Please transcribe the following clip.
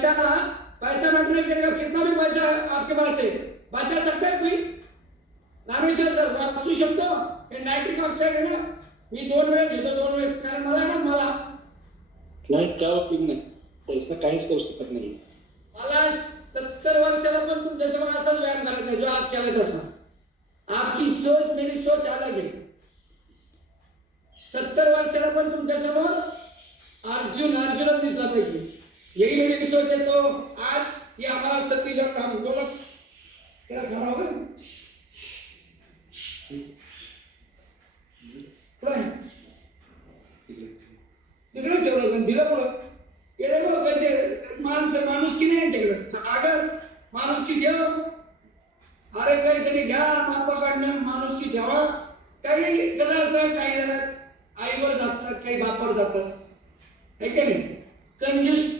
पैसा ना, पैसा बांटने के लिए कितना भी पैसा आपके पास है, बचा सकता है कोई? रामेश्वर सर वाचू शकतो? हे नायट्रिक ऑक्साईड आहे ना, मी 2 वेळेस घेतो, 2 वेळेस, कारण मला ना मला नाही काय उपयोग नाही, पैसा काहीच करू शकत नाही. मला 70 वर्षाला पण तुमच्यासमोर असाच व्यायाम करायचा जो आज केला तसा. आपकी सोच मेरी सोच अलग है. 70 वर्षाला पण तुमच्यासमोर अर्जुनच दिसला पाहिजे, यही मेरी सोच है. तो आज ये हमारा 36 काम बोलो क्या खड़ा होगा तिकडे ठेवलं दिलं पुढं. ये देखो कैसे माणूस की नाही यांच्याकडे सागर माणूस की ठेव. अरे काहीतरी घ्या मापाकडनं माणूस की ठेवा. काही कसं असं काही आईवर जातात काही बापावर जातात है की नाही. कंजूस